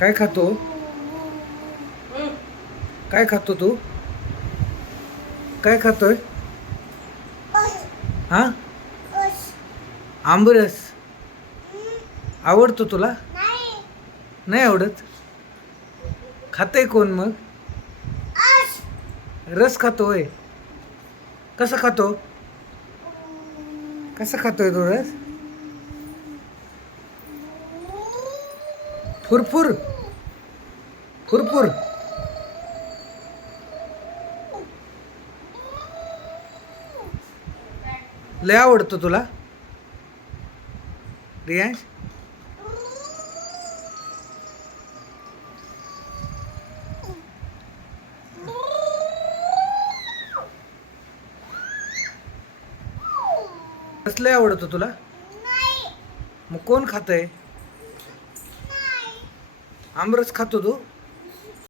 काय खातो? काय खातो तू? काय खातोय? हा? आंबरस. आवडतो तुला? नाही आवडत. खाते कोण मग? रस खातोय. कसं खातो? कसं खातोय तो रस फुरफुर. फुरफुर. लय आवडतो तुला? रियांश? रस लय आवडतो तुला? मग कोण खातंय? आमरस खातो तू?